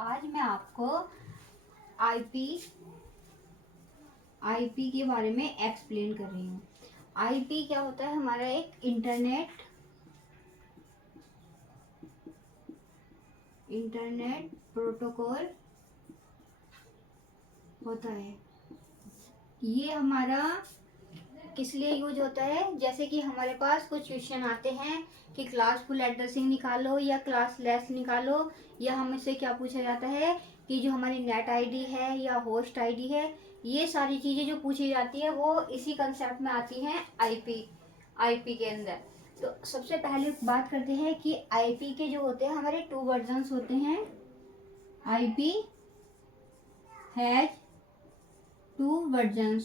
आज मैं आपको आईपी के बारे में एक्सप्लेन कर रही हूँ। आईपी क्या होता है? हमारा एक इंटरनेट प्रोटोकॉल होता है। ये हमारा किस लिए यूज होता है? जैसे कि हमारे पास कुछ क्वेश्चन आते हैं कि क्लास फुल एड्रेसिंग निकालो या क्लास लेस निकालो, या हमसे क्या पूछा जाता है कि जो हमारी नेट आईडी है या होस्ट आईडी है, ये सारी चीज़ें जो पूछी जाती है वो इसी कंसेप्ट में आती हैं आईपी के अंदर। तो सबसे पहले बात करते हैं कि आईपी के जो होते हैं हमारे 2 वर्जन्स होते हैं। IP has 2 versions.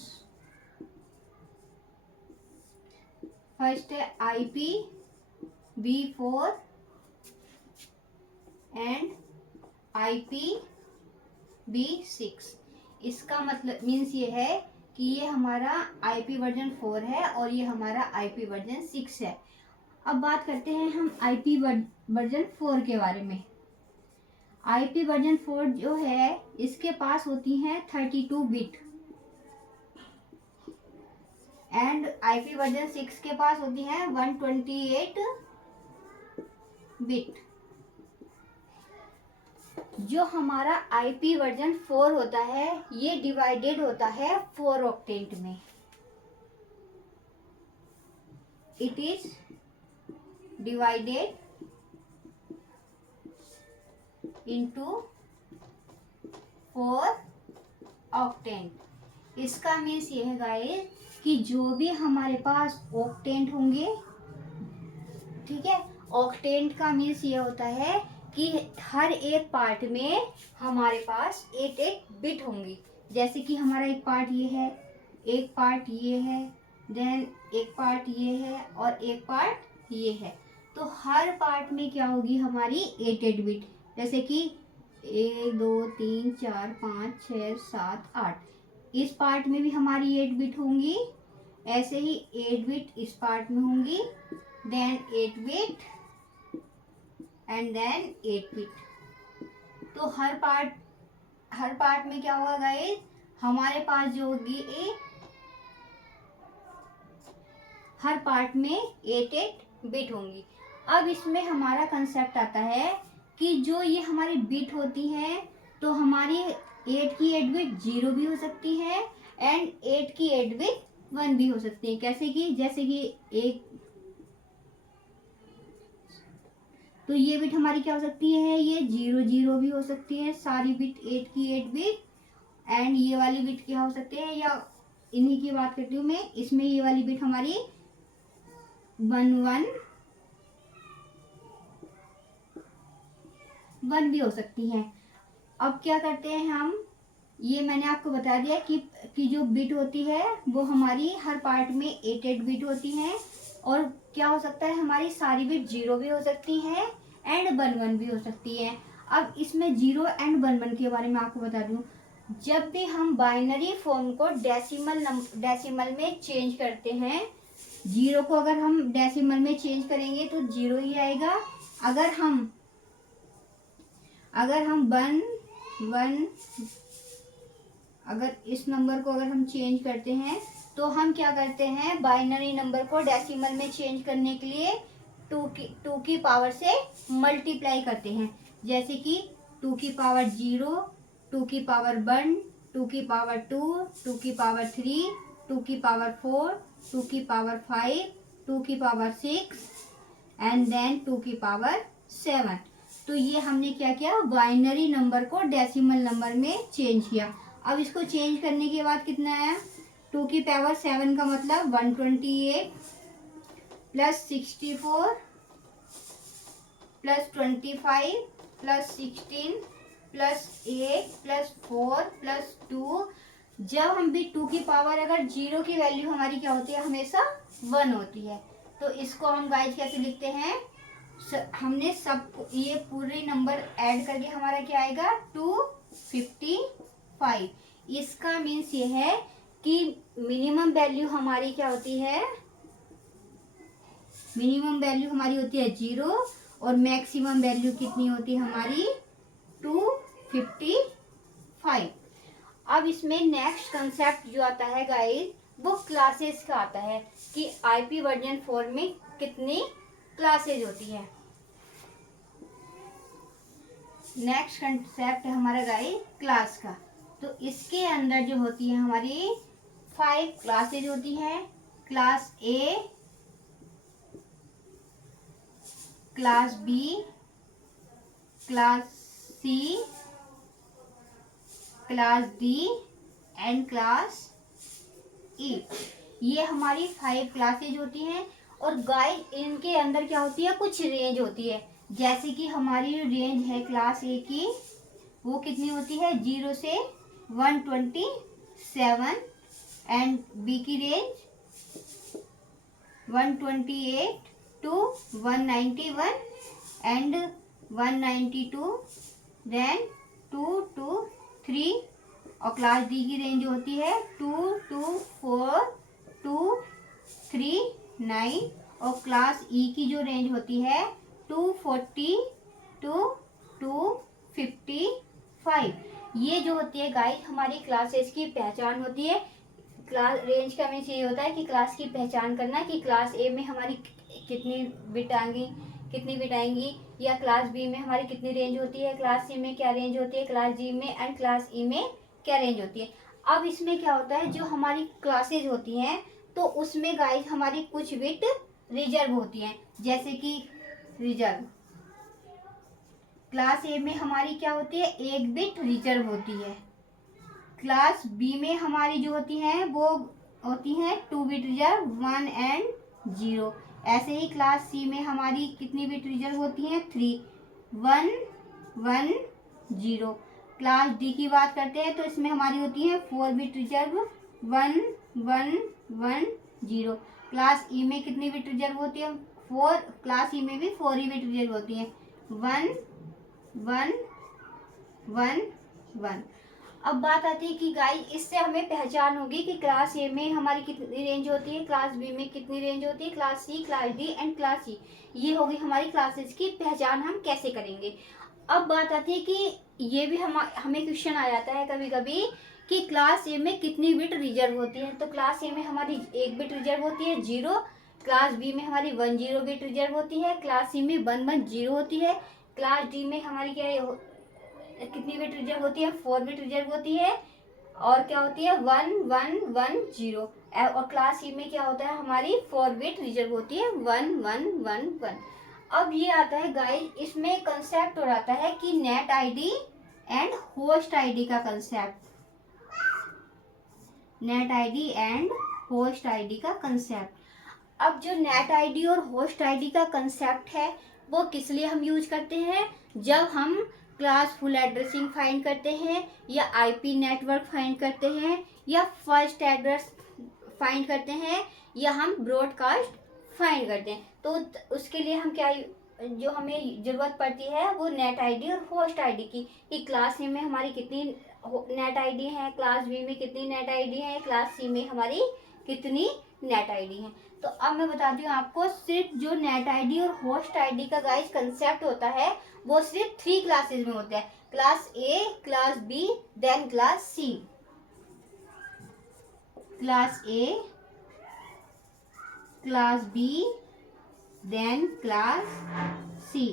फर्स्ट है IPv4 एंड IPv6। इसका मतलब मीन्स ये है कि ये हमारा IP वर्जन 4 है और ये हमारा IP वर्जन 6 है। अब बात करते हैं हम IP वर्जन 4 के बारे में। IP वर्जन 4 जो है इसके पास होती हैं 32 बिट एंड IP वर्जन 6 के पास होती है 128 बिट। जो हमारा IP वर्जन 4 होता है ये डिवाइडेड होता है 4 ऑक्टेंट में। It is divided into 4 octant. इसका मीन्स ये है गाइस कि जो भी हमारे पास ऑक्टेंट होंगे, ठीक है, ऑक्टेंट का मीन्स ये होता है कि हर एक पार्ट में हमारे पास 8 बिट होंगी। जैसे कि हमारा एक पार्ट ये है, एक पार्ट ये है, देन एक पार्ट ये है और एक पार्ट ये है। तो हर पार्ट में क्या होगी हमारी 8 बिट। जैसे कि 1 2 3 4 5 6 7 8, इस पार्ट में भी हमारी 8 बिट होंगी। ऐसे ही 8 बिट इस पार्ट में होंगी, then 8 bit and then 8 bit. तो हर पार्ट में क्या होगा गाइस, हमारे पास जो होगी हर पार्ट में 8 बिट होंगी। अब इसमें हमारा कंसेप्ट आता है कि जो ये हमारी बिट होती हैं तो हमारी 8 की 8 बिट 0 भी हो सकती है एंड 8 की 8 बिट 1 भी हो सकती है। कैसे कि जैसे कि एक, तो ये बिट हमारी क्या हो सकती है, ये 0 0 भी हो सकती है सारी बिट 8 की 8 बिट, एंड ये वाली बिट क्या हो सकती है, या इन्हीं की बात करती हूँ मैं, इसमें ये वाली बिट हमारी 1 1 भी हो सकती है। अब क्या करते हैं हम, ये मैंने आपको बता दिया कि जो बिट होती है वो हमारी हर पार्ट में 8 बिट होती हैं, और क्या हो सकता है हमारी सारी बिट 0 भी हो सकती है एंड 1 1 भी हो सकती है। अब इसमें 0 एंड 1 1 के बारे में आपको बता दूं, जब भी हम बाइनरी फॉर्म को डेसिमल में चेंज करते हैं, 0 को अगर हम डेसिमल में चेंज करेंगे तो 0 ही आएगा। अगर हम 1 अगर इस नंबर को अगर हम चेंज करते हैं तो हम क्या करते हैं, बाइनरी नंबर को डेसिमल में चेंज करने के लिए 2 की पावर से मल्टीप्लाई करते हैं। जैसे कि 2 की पावर 0, 2 की पावर 1, 2 की पावर 2, 2 की पावर 3, 2 की पावर 4, 2 की पावर 5, 2 की पावर 6 एंड देन 2 की पावर 7। तो ये हमने क्या किया, बाइनरी नंबर को डेसिमल नंबर में चेंज किया। अब इसको चेंज करने के बाद कितना आया, 2 की पावर 7 का मतलब 128 plus 64 plus 25 plus 16 plus 8 plus 4 plus 2। जब हम भी 2 की पावर अगर 0 की वैल्यू हमारी क्या होती है, हमेशा 1 होती है। तो इसको हम गाइस कैसे लिखते हैं, हमने सब ये पूरे नंबर ऐड करके हमारा क्या आएगा 255। इसका मीन्स ये है कि मिनिमम वैल्यू हमारी क्या होती है, मिनिमम वैल्यू हमारी होती है 0 और मैक्सिमम वैल्यू कितनी होती है हमारी 2 55। अब इसमें नेक्स्ट कंसेप्ट जो आता है गाइस वो क्लासेस का आता है कि आईपी वर्जन 4 में कितनी क्लासेज होती है। नेक्स्ट कंसेप्ट है हमारा गाइस क्लास का। तो इसके अंदर जो होती है हमारी 5 क्लासेज होती है। Class A, class B, class C, class D and class E. ये हमारी 5 क्लासेज होती हैं। और गाइस इनके अंदर क्या होती है, कुछ रेंज होती है। जैसे कि हमारी रेंज है क्लास ए की, वो कितनी होती है 0 से 127 एंड बी की range 128 to 191 and 192 then 2 to 3। और क्लास डी की रेंज होती है 2 to 4 2 3 9। और क्लास ई की जो रेंज होती है 240 to 255। ये जो होती है गाइस हमारी क्लासेस की पहचान होती है। क्लास रेंज का मीन्स ये होता है कि क्लास की पहचान करना कि क्लास ए में हमारी कितनी बिट आएंगी, या क्लास बी में हमारी कितनी रेंज होती है, क्लास सी में क्या रेंज होती है, क्लास डी में एंड क्लास ई में क्या रेंज होती है। अब इसमें क्या होता है, जो हमारी क्लासेज होती हैं तो उसमें गाइस हमारी कुछ बिट रिजर्व होती हैं। जैसे कि रिजर्व क्लास ए में हमारी क्या होती है, 1 बिट रिजर्व होती है। क्लास बी में हमारी जो होती हैं वो होती हैं 2 बिट रिजर्व 1 एंड 0। ऐसे ही क्लास सी में हमारी कितनी बिट रिजर्व होती हैं 3 1 1 0। क्लास डी की बात करते हैं तो इसमें हमारी होती है 4 बिट रिजर्व 1 1 1 0। क्लास ई में कितनी बिट रिजर्व होती है 4। क्लास ई में भी 4 ही बिट रिजर्व होती है 1 1 1 1। अब बात आती है कि गाइस इससे हमें पहचान होगी कि क्लास ए में हमारी कितनी रेंज होती है, क्लास बी में कितनी रेंज होती है, class C, class D and class C. ये होगी हमारी क्लासेस की पहचान हम कैसे करेंगे। अब बात आती है कि ये भी हमें क्वेश्चन आ जाता है कभी कभी कि क्लास ए में कितनी बिट रिजर्व होती है। तो क्लास ए में हमारी 1 बिट रिजर्व होती है 0। क्लास बी में हमारी 10 बिट रिजर्व होती है। क्लास सी में 110 होती है। क्लास डी में हमारी कितनी बिट रिजर्व होती है 4 बिट रिजर्व होती है। और क्या होती है 1 1 1 0। और क्लास सी में क्या होता है हमारी 4 बिट रिजर्व होती है 1 1 1 1। अब ये आता है गाइस इसमें कंसेप्ट और आता है कि net ID and host ID का concept. Net ID and host ID का कंसेप्ट। अब जो नेट आईडी और होस्ट आईडी का कंसेप्ट है वो किस लिए हम यूज करते हैं, जब हम क्लास फुल एड्रेसिंग फाइंड करते हैं या आईपी नेटवर्क फाइंड करते हैं या फर्स्ट एड्रेस फाइंड करते हैं या हम ब्रॉडकास्ट फाइंड करते हैं। तो उसके लिए हम क्या जो हमें ज़रूरत पड़ती है वो नेट आईडी और होस्ट आईडी की, कि क्लास ए में हमारी कितनी नेट आईडी है, क्लास बी में कितनी नेट आईडी है, क्लास सी में हमारी कितनी नेट आईडी है। तो अब मैं बताती हूँ आपको, सिर्फ जो नेट आईडी और होस्ट आईडी का गाइस कंसेप्ट होता है वो सिर्फ 3 क्लासेस में होता है, class A, class B then class C. Class A, class B then class C.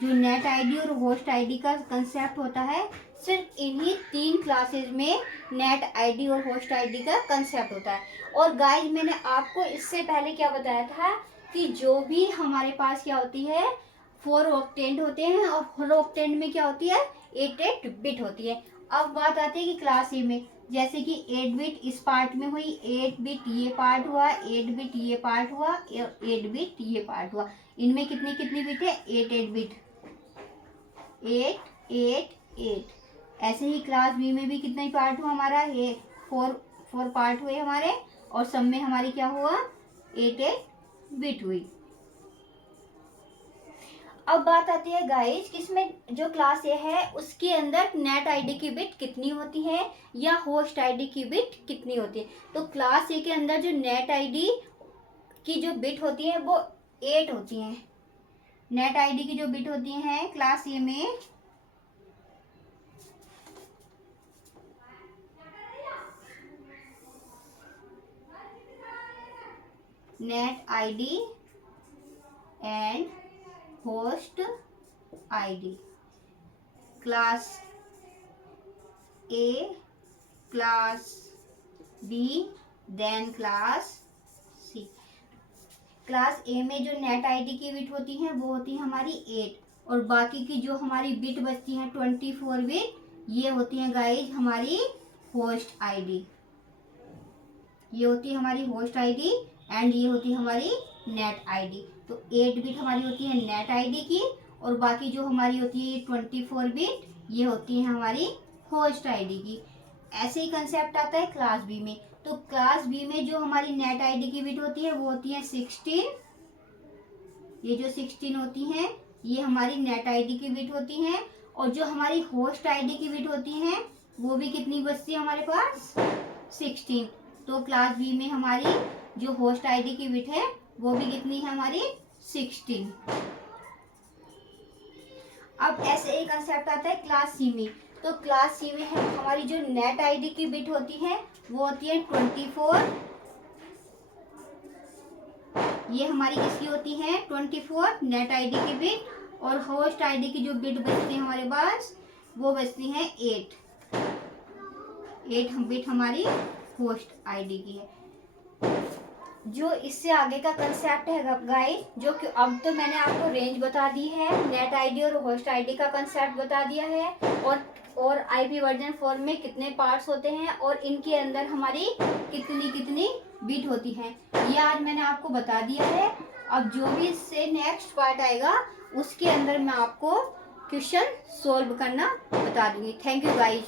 जो नेट आईडी और होस्ट आईडी का कंसेप्ट होता है सिर्फ इन्हीं 3 क्लासेस में नेट आईडी और होस्ट आईडी का कंसेप्ट होता है। और गाइस मैंने आपको इससे पहले क्या बताया था कि जो भी हमारे पास क्या होती है 4 ऑक्टेंट होते हैं और 4 ऑक्टेंट में क्या होती है 8 बिट होती है। अब बात आती है कि क्लास ए में जैसे कि 8 बिट इस पार्ट में हुई, 8 बिट ये पार्ट हुआ, 8 बिट ये पार्ट हुआ, 8 बिट ये पार्ट हुआ। इनमें कितनी कितनी बिट है 8 बिट 8 8 8। ऐसे ही क्लास बी में भी कितना पार्ट हुआ हमारा, ये 4 पार्ट हुए हमारे और सब में हमारी क्या हुआ 8 बिट हुई। अब बात आती है गाइस किसमें जो क्लास ए है उसके अंदर नेट आईडी की बिट कितनी होती है या होस्ट आईडी की बिट कितनी होती है। तो क्लास ए के अंदर जो नेट आईडी की जो बिट होती है वो 8 होती हैं। नेट आईडी की जो बिट होती हैं क्लास ए में net ID and host ID, class A, class B, then class C. Class A में जो नेट आईडी की बिट होती है वो होती है हमारी 8, और बाकी की जो हमारी बिट बचती है 24 बिट, ये होती है गाइज हमारी होस्ट आईडी। ये होती है हमारी होस्ट आईडी एंड ये होती है हमारी नेट आईडी। तो 8 बिट हमारी होती है नेट आईडी की, और बाकी जो हमारी होती है 24 बिट, ये होती है हमारी होस्ट आईडी की। ऐसे ही कंसेप्ट आता है क्लास बी में। तो क्लास बी में जो हमारी नेट आईडी की बिट होती है वो होती है 16। ये जो 16 होती हैं ये हमारी नेट आईडी की बिट होती हैं, और जो हमारी होस्ट आईडी की बिट होती हैं वो भी कितनी बचती है हमारे पास, 16। तो क्लास बी में हमारी जो होस्ट आईडी की बिट है वो भी कितनी है हमारी, 16। अब ऐसे एक कंसेप्ट आता है क्लास सी में। तो क्लास सी में है हमारी जो नेट आईडी की बिट होती है वो होती है 24। ये हमारी किसकी होती है, 24 नेट आईडी की बिट, और होस्ट आईडी की जो बिट बचती है हमारे पास वो बचती है 8 बिट हमारी होस्ट आईडी की है। जो इससे आगे का कंसेप्ट है गाइस, जो कि अब तो मैंने आपको रेंज बता दी है, नेट आईडी और होस्ट आईडी का कंसेप्ट बता दिया है, और आईपी वर्जन 4 में कितने पार्ट्स होते हैं और इनके अंदर हमारी कितनी कितनी बिट होती हैं, ये आज मैंने आपको बता दिया है। अब जो भी इससे नेक्स्ट पार्ट आएगा उसके अंदर मैं आपको क्वेश्चन सोल्व करना बता दूंगी। Thank you guys.